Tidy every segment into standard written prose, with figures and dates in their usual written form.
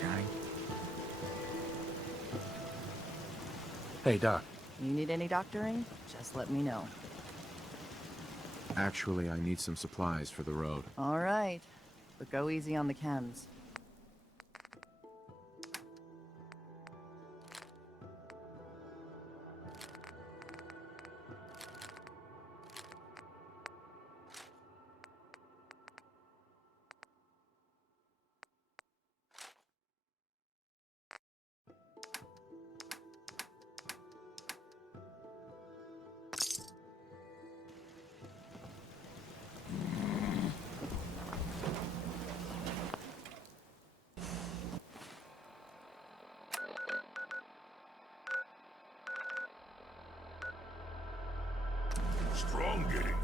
shine. Hey, Doc. You need any doctoring? Just let me know. Actually, I need some supplies for the road. All right, but go easy on the chems. Strong getting.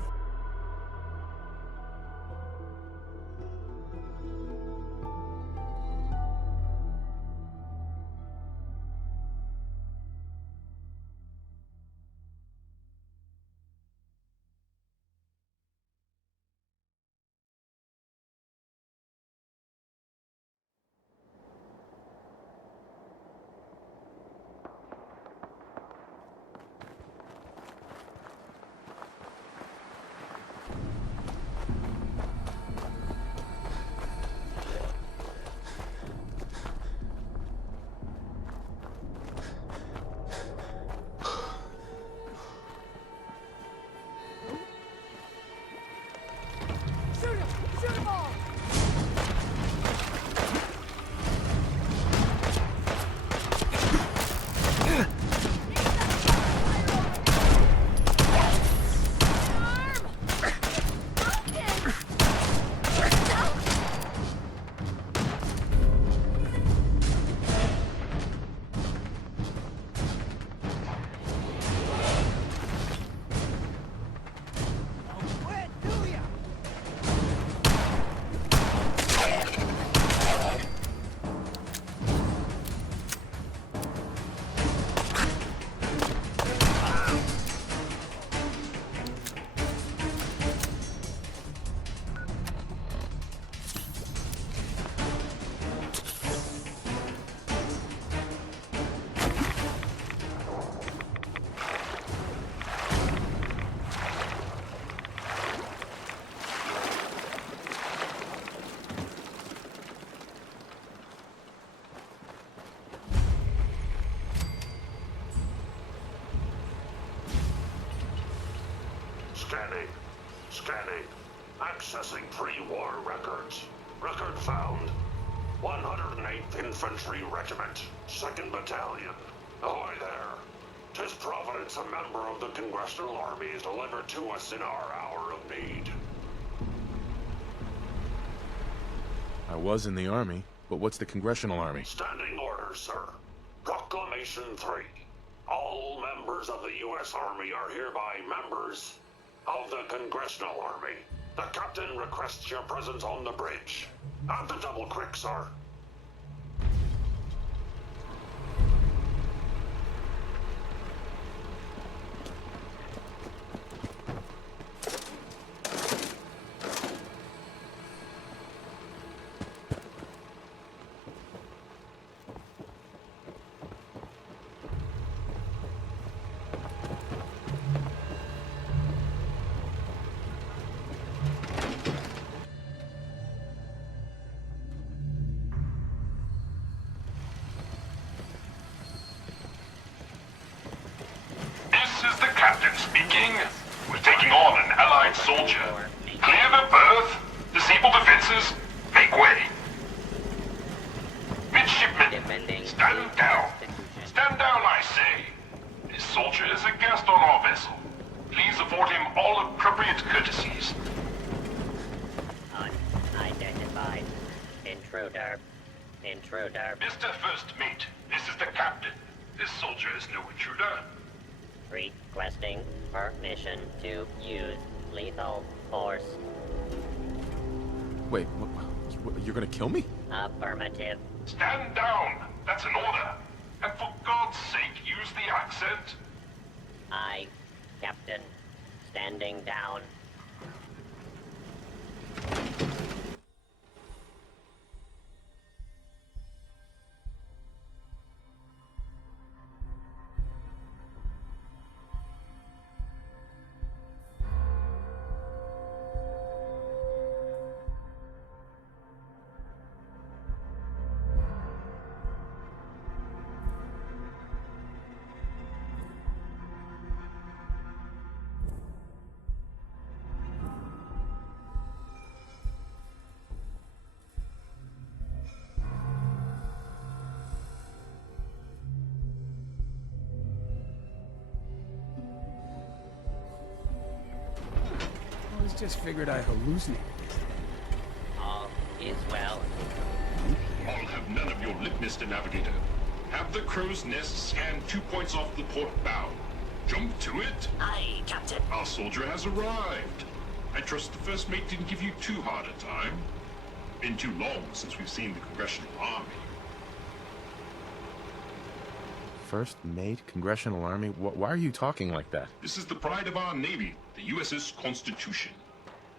Scanning. Scanning. Accessing pre-war records. Record found. 108th Infantry Regiment, 2nd Battalion. Ahoy there. 'Tis Providence, a member of the Congressional Army, is delivered to us in our hour of need. I was in the Army, but what's the Congressional Army? Standing orders, sir. Proclamation 3. All members of the U.S. Army are hereby members of the Congressional Army. The captain requests your presence on the bridge. At the double quick, sir. This is the captain speaking. We're taking on an allied soldier. Clear the berth. Disable defenses. Make way. Midshipmen, stand down. Stand down, I say. This soldier is a guest on our vessel. Please afford him all appropriate courtesies. Unidentified. Intruder. Intruder. Mr. First Mate, this is the captain. This soldier is no intruder. Requesting permission to use lethal force. Wait, you're gonna kill me? Affirmative. Stand down. That's an order. And for God's sake, use the accent. I, Captain, standing down. just figured I hallucinated. All is well. I'll have none of your lip, Mr. Navigator. Have the crow's nest scan 2 points off the port bow. Jump to it. Aye, Captain. Our soldier has arrived. I trust the first mate didn't give you too hard a time. Been too long since we've seen the Congressional Army. First Mate, Congressional Army? Why are you talking like that? This is the pride of our Navy, the U.S.S. Constitution.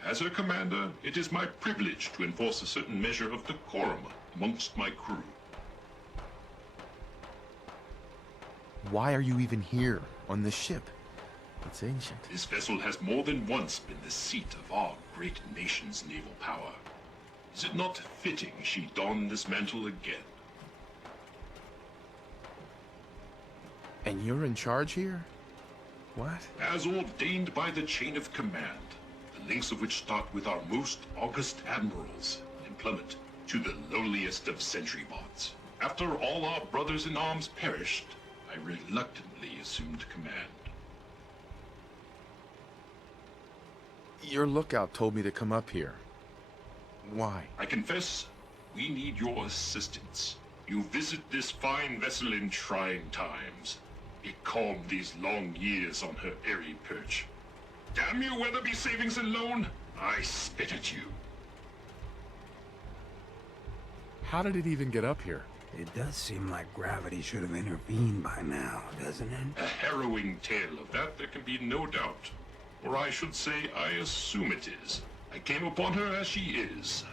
As her commander, it is my privilege to enforce a certain measure of decorum amongst my crew. Why are you even here, on this ship? It's ancient. This vessel has more than once been the seat of our great nation's naval power. Is it not fitting she don this mantle again? And you're in charge here? What? As ordained by the chain of command, the links of which start with our most august admirals and plummet to the lowliest of sentry bots. After all our brothers in arms perished, I reluctantly assumed command. Your lookout told me to come up here. Why? I confess, we need your assistance. You visit this fine vessel in trying times. Be calm these long years on her airy perch. Damn you, Weatherby Savings and Loan! I spit at you. How did it even get up here? It does seem like gravity should have intervened by now, doesn't it? A harrowing tale of that there can be no doubt. Or I should say, I assume it is. I came upon her as she is,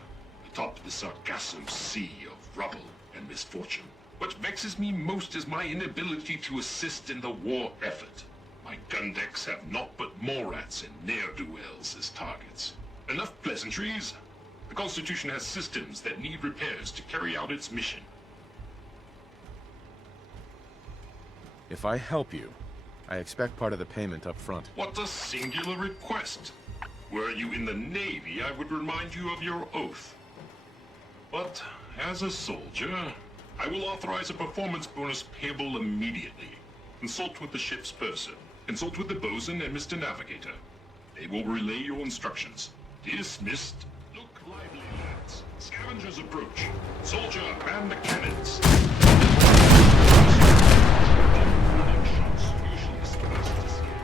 atop the Sargasso Sea of rubble and misfortune. What vexes me most is my inability to assist in the war effort. My gun decks have naught but Morats and ne'er-do-wells as targets. Enough pleasantries. The Constitution has systems that need repairs to carry out its mission. If I help you, I expect part of the payment up front. What a singular request! Were you in the Navy, I would remind you of your oath. But as a soldier, I will authorize a performance bonus payable immediately. Consult with the ship's purser. Consult with the bosun and Mr. Navigator. They will relay your instructions. Dismissed. Look lively, lads. Scavengers approach. Soldier, man the cannons. Shots usually suffice to scare.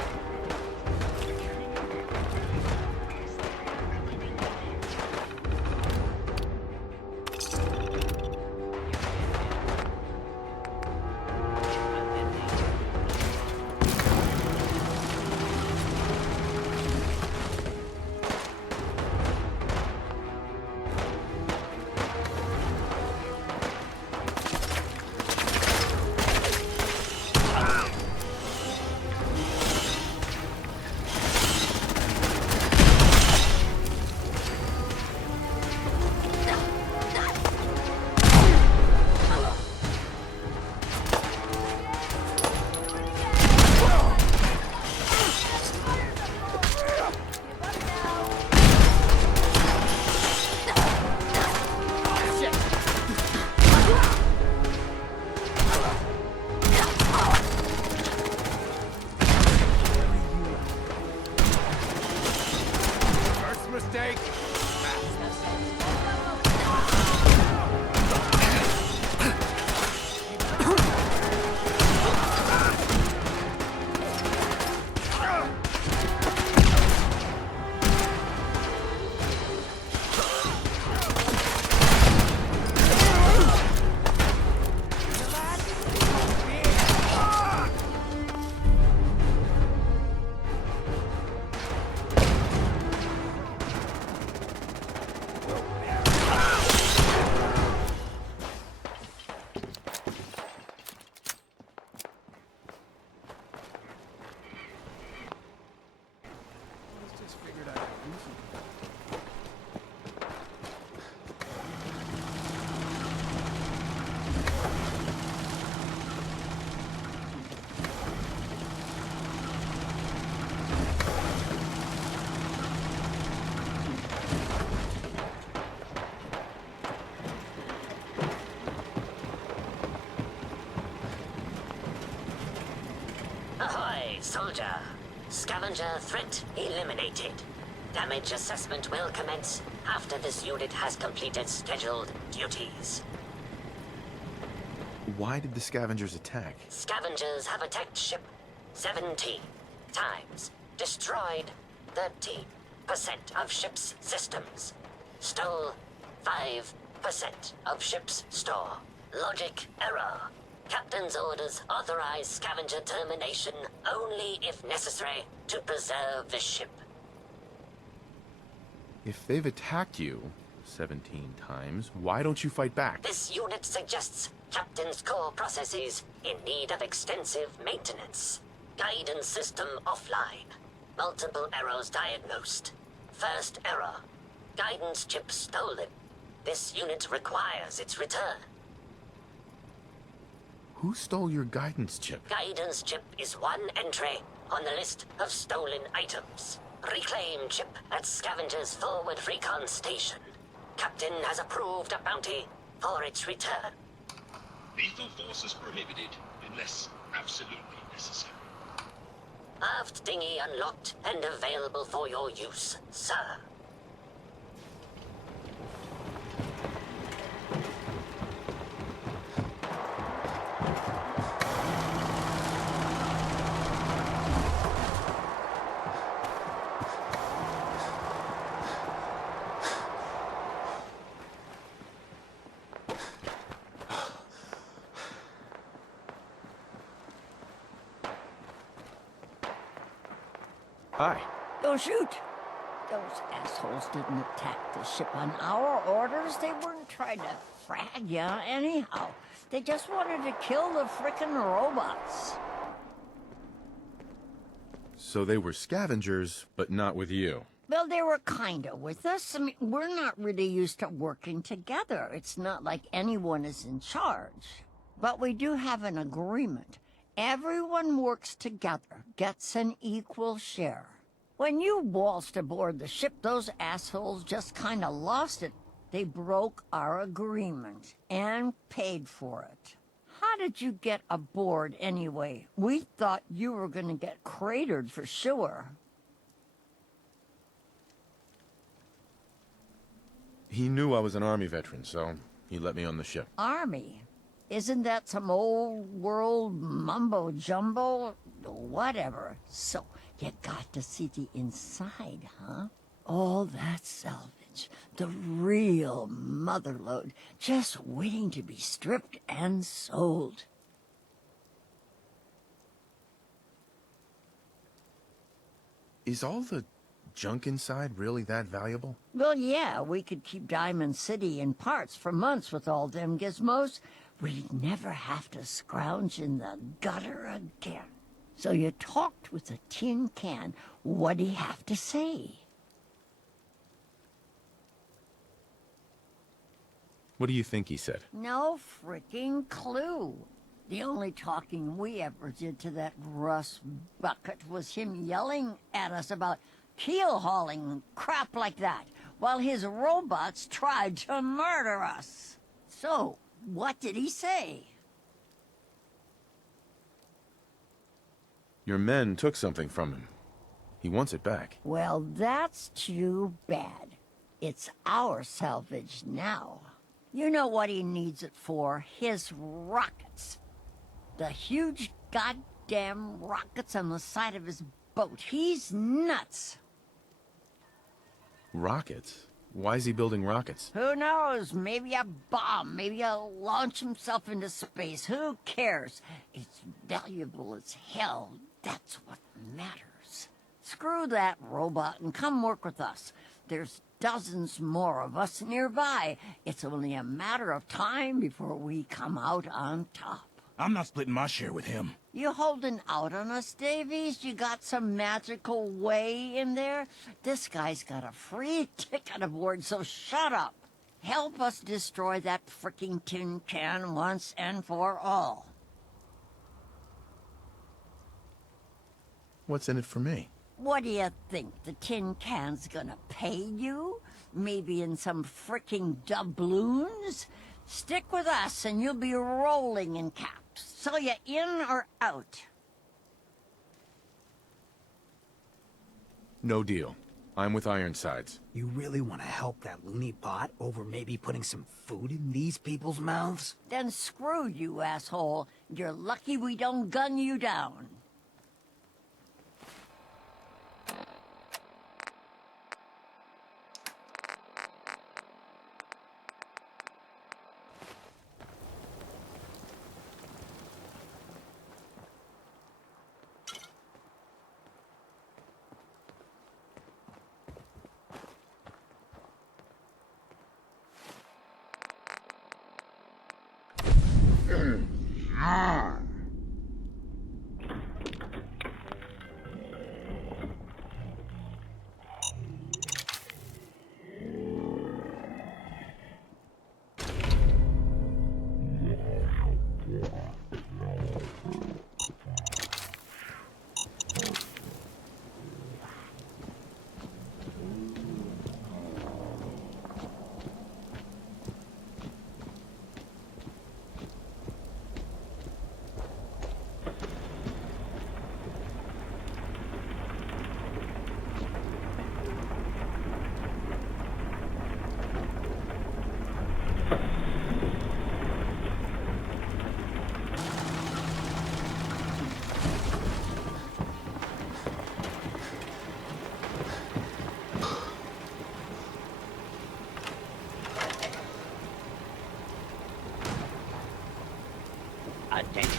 Ahoy, soldier. Scavenger threat eliminated. Damage assessment will commence after this unit has completed scheduled duties. Why did the scavengers attack? Scavengers have attacked ship 17 times, destroyed 13% of ship's systems, stole 5% of ship's store. Logic error. Captain's orders authorize scavenger termination only if necessary to preserve the ship. If they've attacked you 17 times, why don't you fight back? This unit suggests Captain's core processes in need of extensive maintenance. Guidance system offline. Multiple errors diagnosed. First error. Guidance chip stolen. This unit requires its return. Who stole your guidance chip? Guidance chip is one entry on the list of stolen items. Reclaim chip at Scavenger's forward recon station. Captain has approved a bounty for its return. Lethal force is prohibited unless absolutely necessary. Aft dinghy unlocked and available for your use, sir. Hi. Don't shoot! Those assholes didn't attack the ship on our orders. They weren't trying to frag ya anyhow. They just wanted to kill the frickin' robots. So they were scavengers, but not with you. Well, they were kinda with us. I mean, we're not really used to working together. It's not like anyone is in charge. But we do have an agreement. Everyone works together, gets an equal share. When you waltzed aboard the ship, those assholes just kinda lost it. They broke our agreement and paid for it. How did you get aboard anyway? We thought you were gonna get cratered for sure. He knew I was an Army veteran, so he let me on the ship. Army? Isn't that some old world mumbo-jumbo? Whatever. So, you got to see the inside, huh? All that salvage. The real motherlode. Just waiting to be stripped and sold. Is all the junk inside really that valuable? Well, yeah, we could keep Diamond City in parts for months with all them gizmos. We'd never have to scrounge in the gutter again. So you talked with a tin can. What'd he have to say? What do you think he said? No freaking clue. The only talking we ever did to that rust bucket was him yelling at us about keel hauling and crap like that, while his robots tried to murder us. So, what did he say? Your men took something from him. He wants it back. Well, that's too bad. It's our salvage now. You know what he needs it for? His rockets. The huge goddamn rockets on the side of his boat. He's nuts. Rockets? Why is he building rockets? Who knows? Maybe a bomb. Maybe he'll launch himself into space. Who cares? It's valuable as hell. That's what matters. Screw that robot and come work with us. There's dozens more of us nearby. It's only a matter of time before we come out on top. I'm not splitting my share with him. You holding out on us, Davies? You got some magical way in there? This guy's got a free ticket aboard, so shut up. Help us destroy that fricking tin can once and for all. What's in it for me? What do you think? The tin can's gonna pay you? Maybe in some fricking doubloons? Stick with us and you'll be rolling in caps. So you in or out? No deal. I'm with Ironsides. You really want to help that loony bot over maybe putting some food in these people's mouths? Then screw you, asshole. You're lucky we don't gun you down.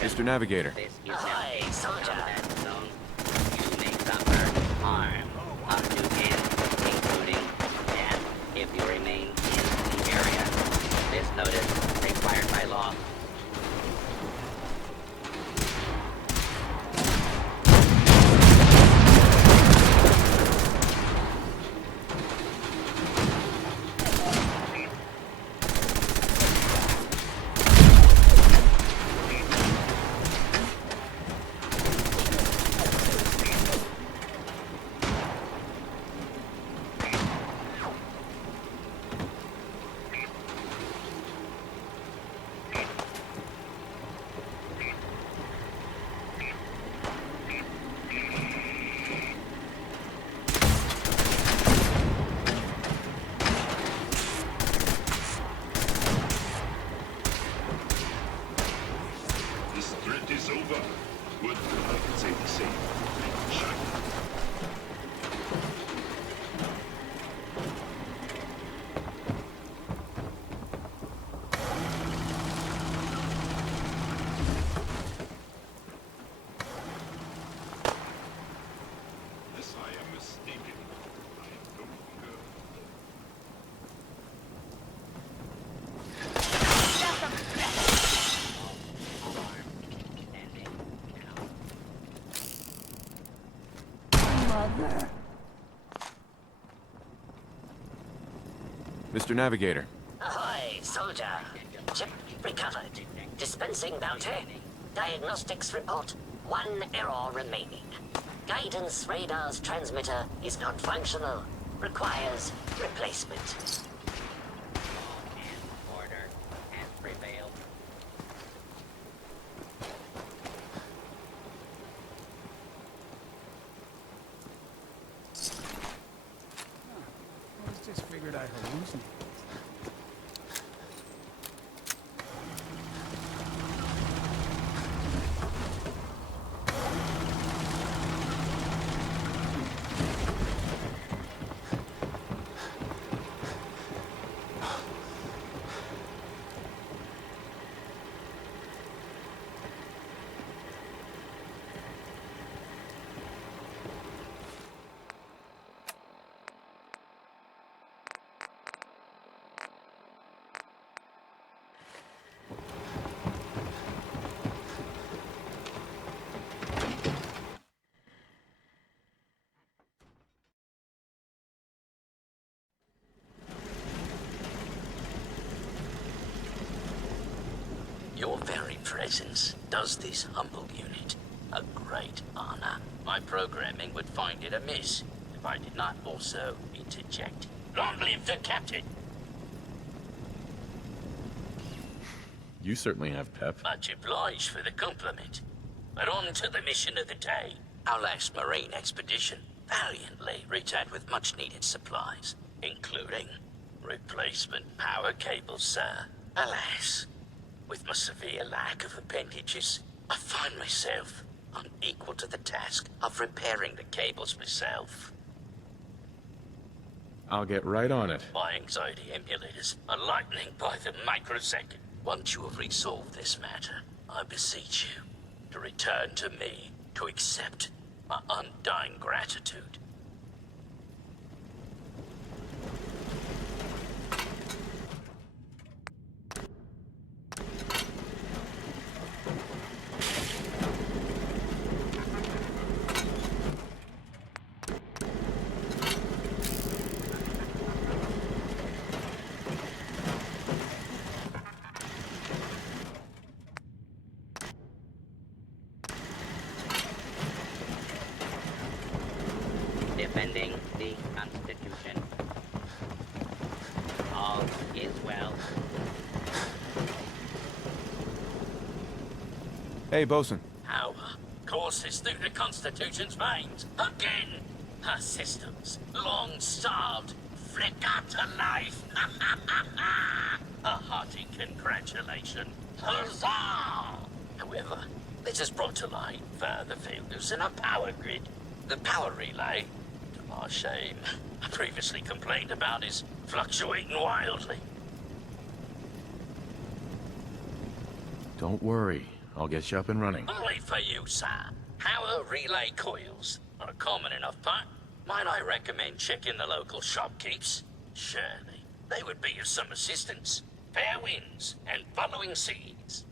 Mr. Navigator. Ahoy, soldier. You may suffer harm up to and including death if you remain in the area. This notice required by law. This threat is over. Good, I can say the same. Shut. Unless I am mistaken, I am no longer. Mother. Mr. Navigator. Ahoy, soldier. Chip recovered. Dispensing bounty. Diagnostics report. 1 error remaining. Guidance radar's transmitter is not functional. Requires replacement. Order has prevailed. I just figured I hallucinated. Your very presence does this humble unit a great honor. My programming would find it amiss if I did not also interject. Long live the captain! You certainly have pep. Much obliged for the compliment. But on to the mission of the day. Our last marine expedition valiantly returned with much-needed supplies, including replacement power cables, sir. Alas, with my severe lack of appendages, I find myself unequal to the task of repairing the cables myself. I'll get right on it. My anxiety emulators are lightning by the microsecond. Once you have resolved this matter, I beseech you to return to me to accept my undying gratitude. Defending the Constitution. All is well. Hey, Bosun. Power courses through the Constitution's veins. Again! Her systems, long starved, flicker to life. A hearty congratulations. Huzzah! However, this has brought to light further failures in our power grid. The power relay, to our shame, I previously complained about, is fluctuating wildly. Don't worry. I'll get you up and running. Only for you, sir. Power relay coils are a common enough part. Might I recommend checking the local shopkeepers? Surely, they would be of some assistance. Fair winds and following seas.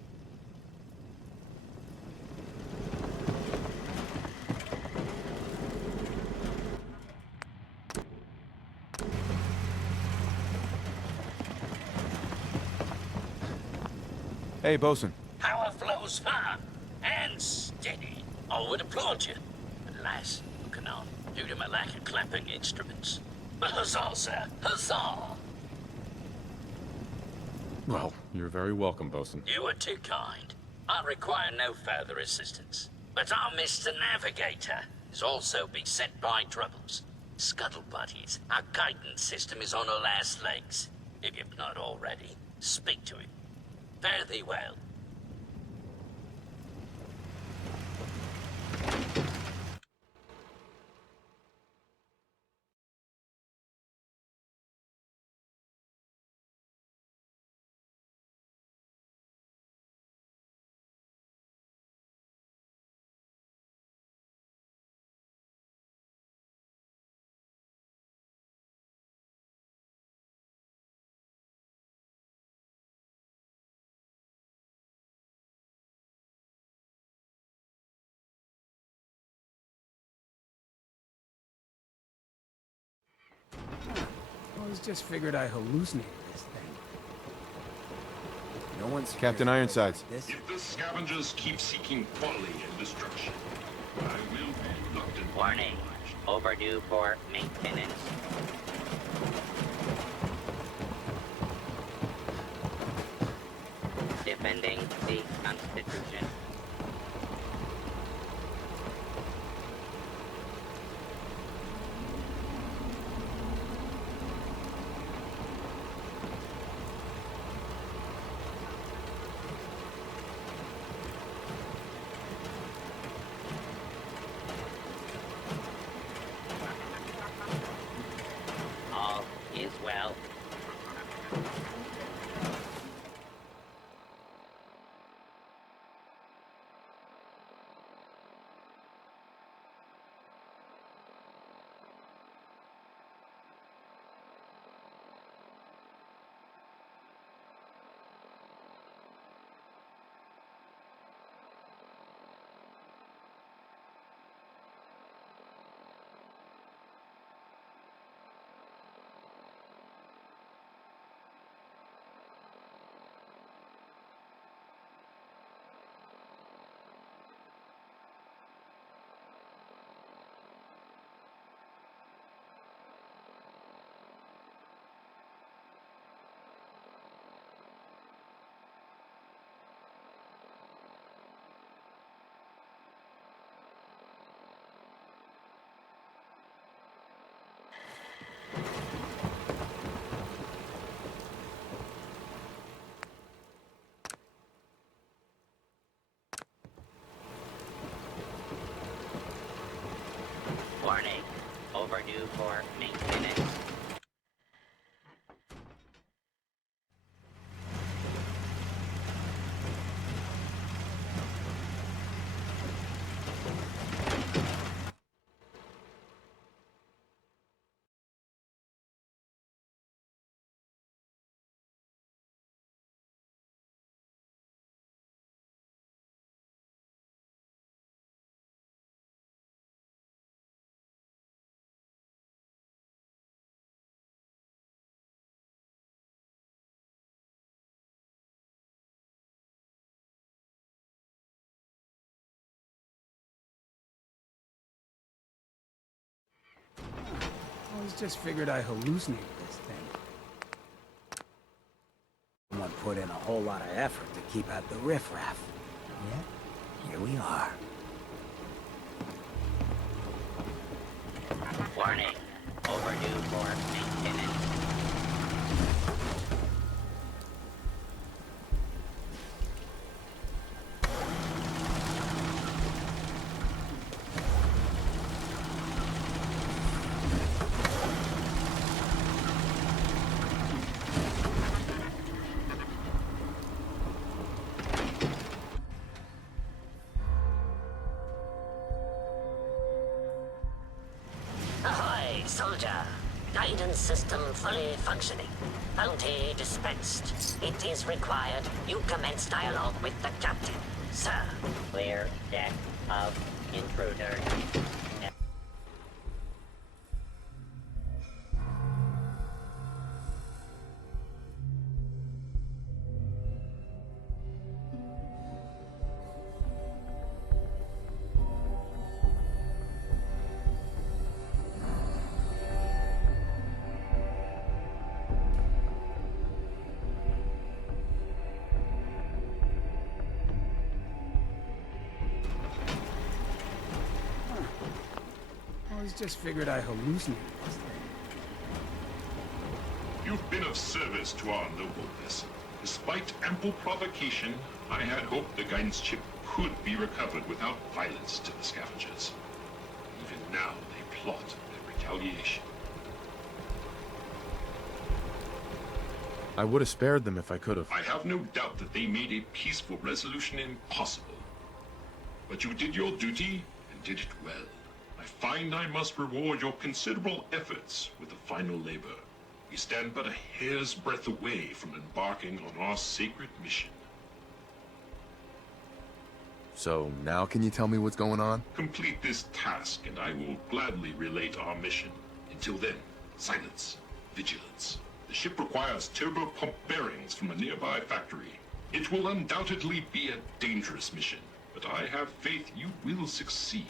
Hey, Bosun. Power flows firm and steady. I would applaud you. But alas, you cannot, due to my lack of clamping instruments. But huzzah, sir, huzzah! Well, you're very welcome, Bosun. You are too kind. I require no further assistance. But our Mr. Navigator is also beset by troubles. Scuttle buddies, our guidance system is on her last legs. If you've not already, speak to him. Fare thee well. I always just figured I hallucinated this thing. No one's Captain Ironsides. This. If the scavengers keep seeking folly and destruction, I will be reluctant. Warning. Overdue for maintenance. Defending the Constitution. All is well. Warning. Overdue for maintenance. Always just figured I hallucinated this thing. Someone put in a whole lot of effort to keep out the riffraff. Yet, here we are. Warning. Overdue for maintenance. Ahoy, soldier! Guidance system fully functioning. Bounty dispensed. It is required you commence dialogue with the captain, sir. Clear deck of intruder. Always just figured I hallucinated this thing. You've been of service to our noble vessel. Despite ample provocation, I had hoped the guidance chip could be recovered without violence to the scavengers. Even now, they plot their retaliation. I would have spared them if I could have. I have no doubt that they made a peaceful resolution impossible. But you did your duty, and did it well. I find I must reward your considerable efforts with the final labor. We stand but a hair's breadth away from embarking on our sacred mission. So now can you tell me what's going on? Complete this task, and I will gladly relate our mission. Until then, silence, vigilance. The ship requires turbo pump bearings from a nearby factory. It will undoubtedly be a dangerous mission, but I have faith you will succeed.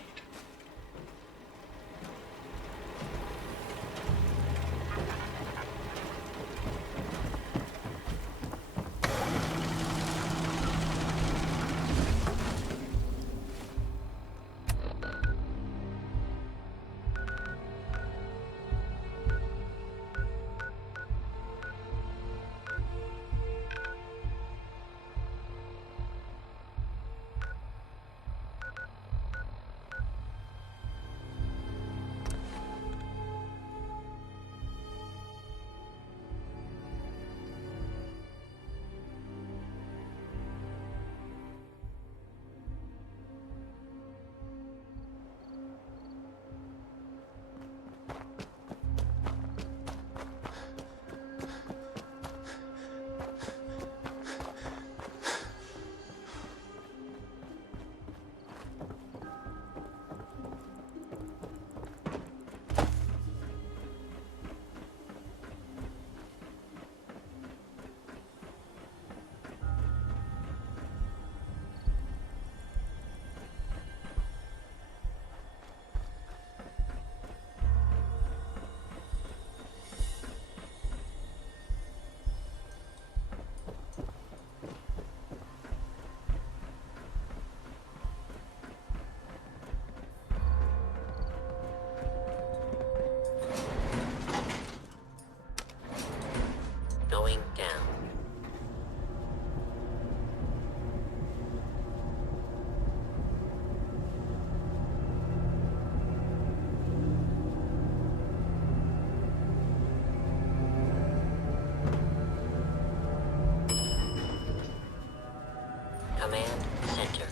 Center.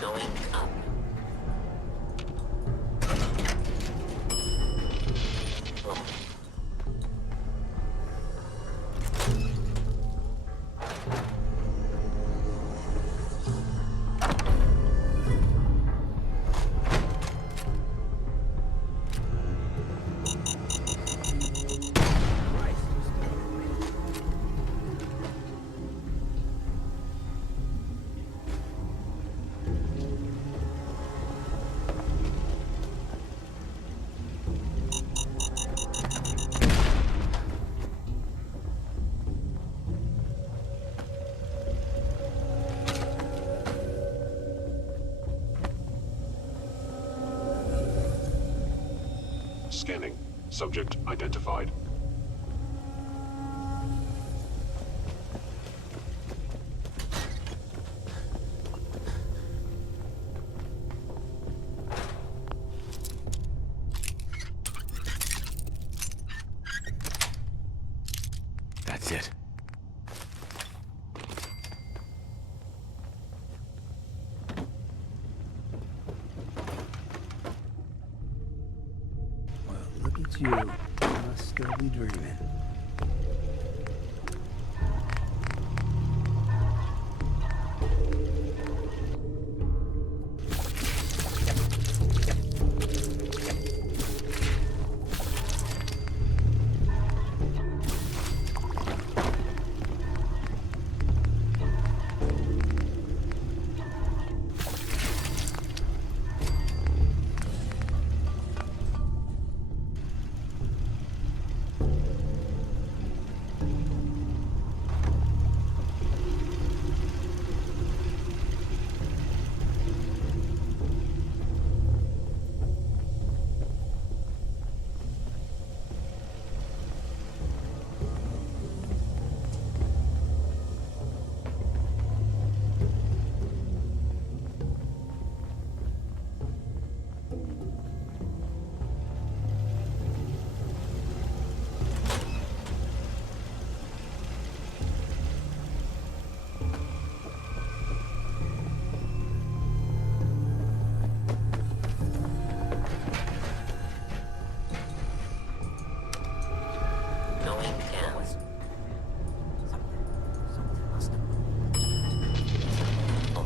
Going up. Oh. Scanning. Subject identified. That's it. Well, look at you. You must still be dreaming. Going down. Something must have moved. Or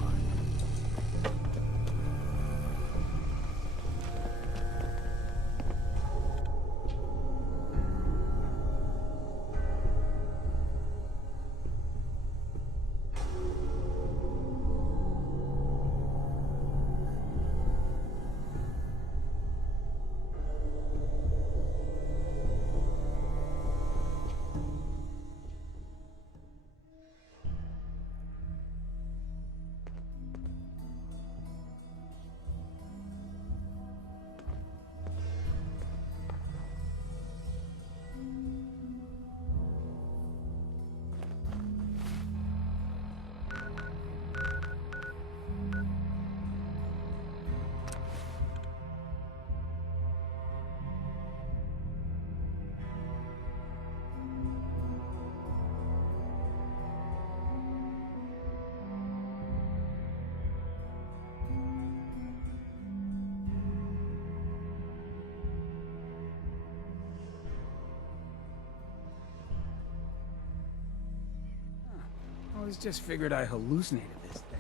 Always just figured I hallucinated this thing.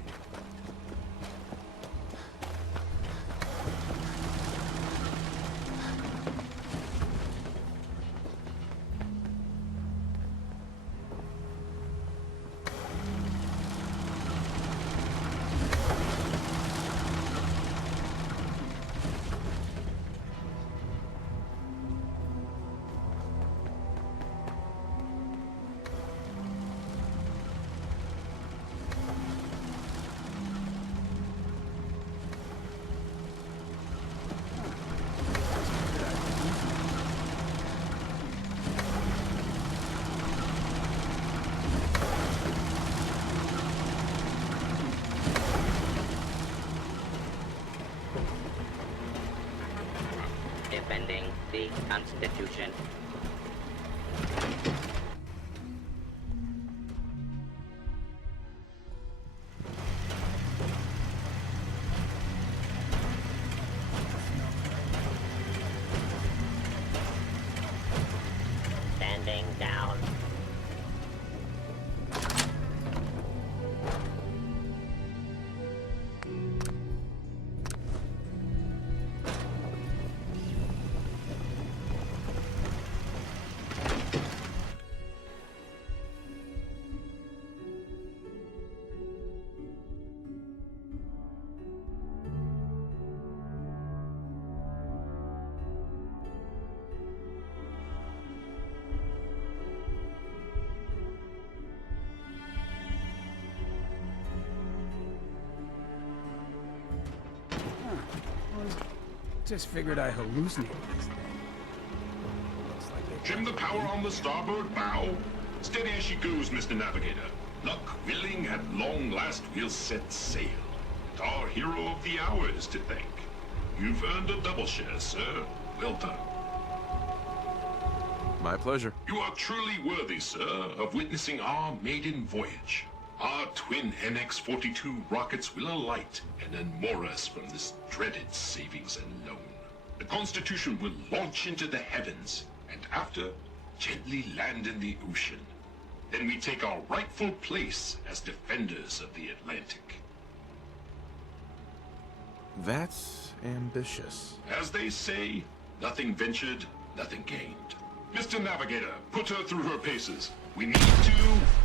defending the Constitution. Standing down. Just figured I hallucinated this thing. Looks like they Trim the power on the starboard bow. Steady as she goes, Mr. Navigator. Luck willing, at long last we'll set sail. And our hero of the hour is to thank. You've earned a double share, sir. Well done. My pleasure. You are truly worthy, sir, of witnessing our maiden voyage. Our twin NX-42 rockets will alight and unmoor us from this dreaded savings and loan. The Constitution will launch into the heavens, and after, gently land in the ocean. Then we take our rightful place as defenders of the Atlantic. That's ambitious. As they say, nothing ventured, nothing gained. Mr. Navigator, put her through her paces. We need to...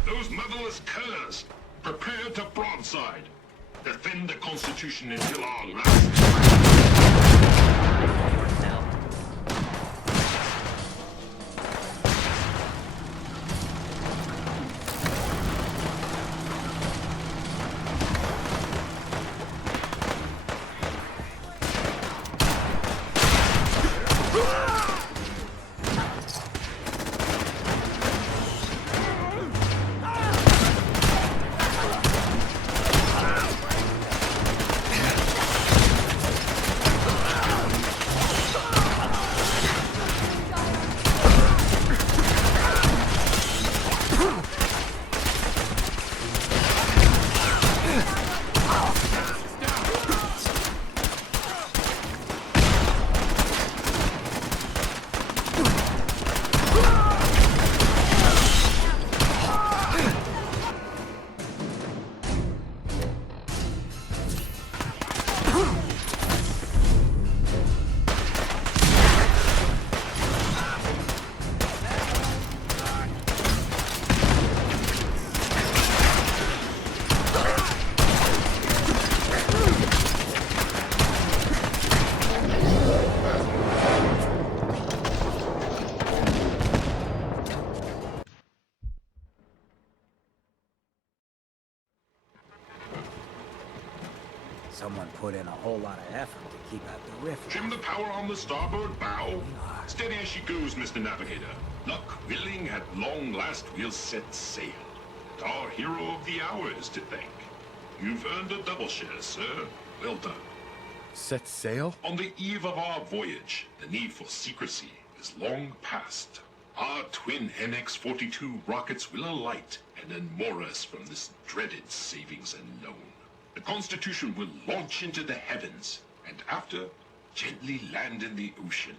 Those motherless curs! Prepare to broadside. Defend the Constitution until our last... Someone put in a whole lot of effort to keep out the rift. Trim the power on the starboard bow. Steady as she goes, Mr. Navigator. Luck willing, at long last we'll set sail. And our hero of the hour is to thank. You've earned a double share, sir. Well done. Set sail? On the eve of our voyage, the need for secrecy is long past. Our twin NX-42 rockets will alight and unmoor us from this dreaded savings and loan. The Constitution will launch into the heavens, and after, gently land in the ocean.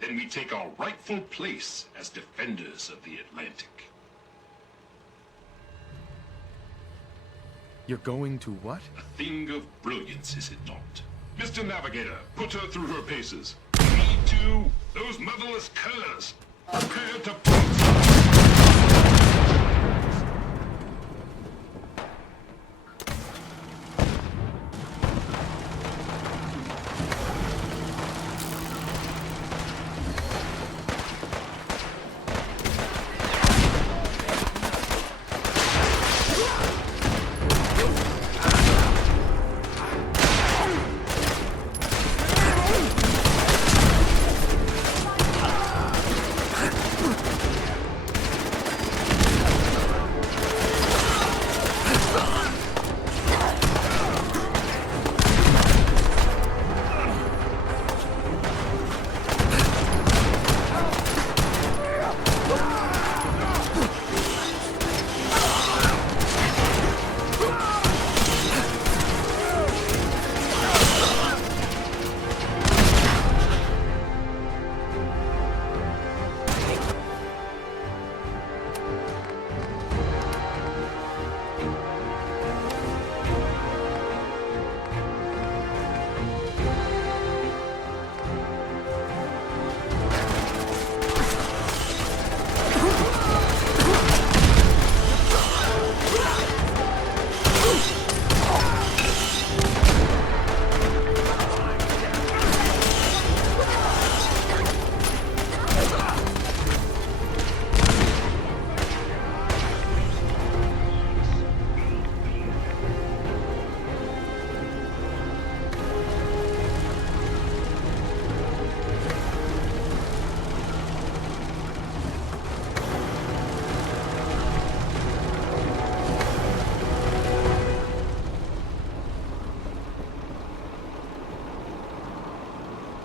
Then we take our rightful place as defenders of the Atlantic. You're going to what? A thing of brilliance, is it not? Mr. Navigator, put her through her paces. Me too. Those motherless curs. Prepare to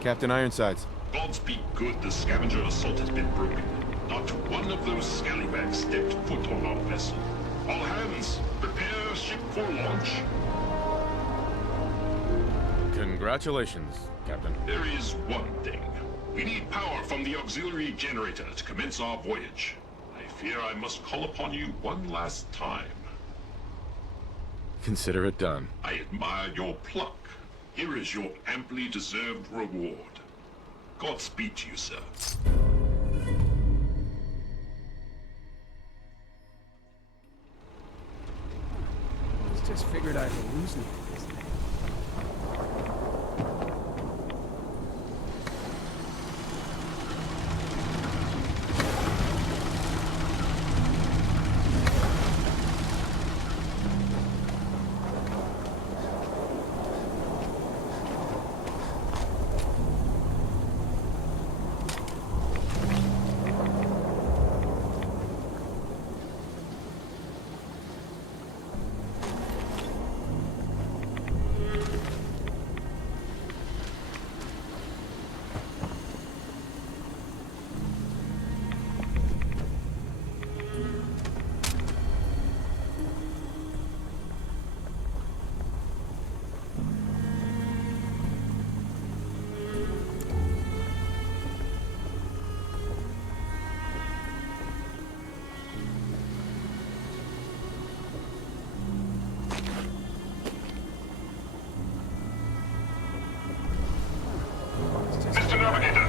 Captain Ironsides. Gods be good the scavenger assault has been broken. Not one of those scallywags stepped foot on our vessel. All hands, prepare ship for launch. Congratulations, Captain. There is one thing. We need power from the auxiliary generator to commence our voyage. I fear I must call upon you one last time. Consider it done. I admire your pluck. Here is your amply deserved reward. Godspeed to you, sir. Just figured I hallucinated this thing. Mr. Navigator,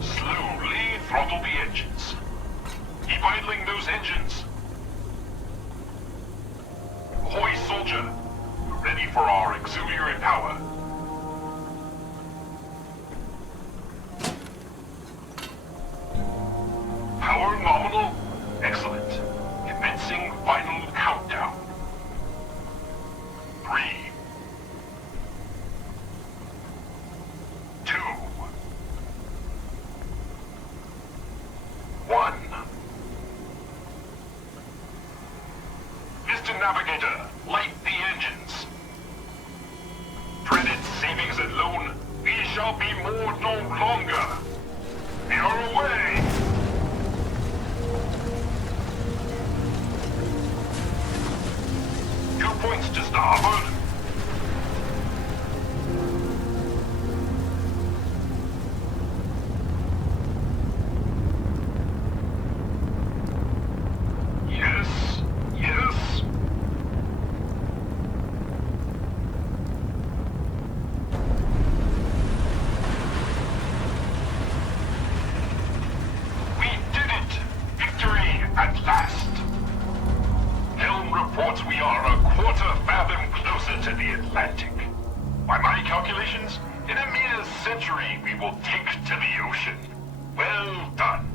slowly throttle the engines. Keep idling those engines. Ahoy, soldier. Ready for our auxiliary power. Power nominal. Excellent. Commencing final countdown. 3, 2, 1. Mr. Navigator, light the engines. Dreaded savings and loan, we shall be moored no longer. They are away. Points to starboard. Yes, yes. We did it! Victory at last! Helm reports we are a quarter fathom closer to the Atlantic. By my calculations, in a mere century we will take to the ocean. Well done.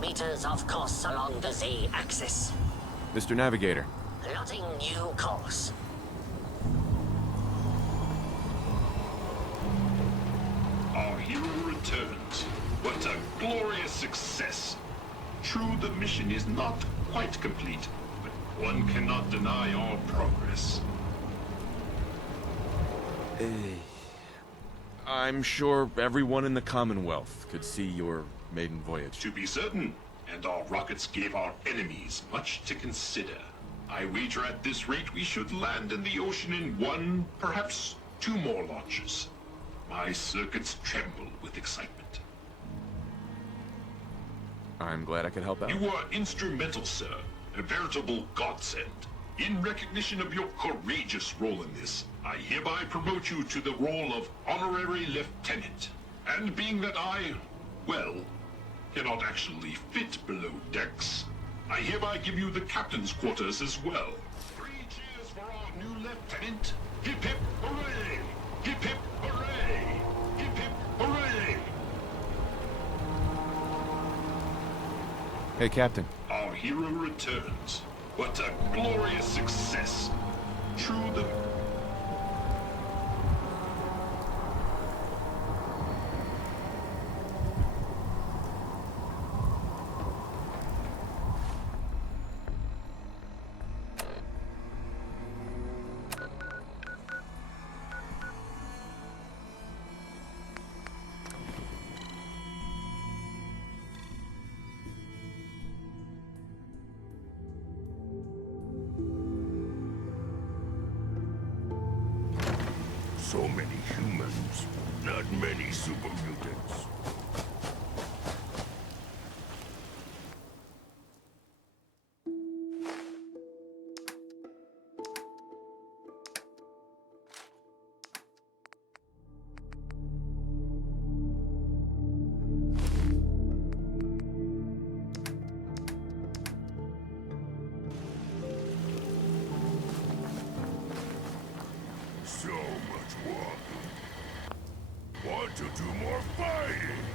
meters off course along the Z-axis. Mr. Navigator. Plotting new course. Our hero returns. What a glorious success. True, the mission is not quite complete, but one cannot deny our progress. I'm sure everyone in the Commonwealth could see your maiden voyage. To be certain, and our rockets gave our enemies much to consider. I wager at this rate we should land in the ocean in 1, perhaps 2 more launches. My circuits tremble with excitement. I'm glad I could help out. You were instrumental, sir. A veritable godsend. In recognition of your courageous role in this, I hereby promote you to the role of Honorary Lieutenant. And being that I, well, cannot actually fit below decks, I hereby give you the captain's quarters as well. 3 cheers for our new lieutenant. Hip hip hooray! Hip hip hooray! Hip hip hooray! Hey, Captain. Our hero returns. What a glorious success. True, the... So many humans, not many super mutants. So much walking. Want to do more fighting?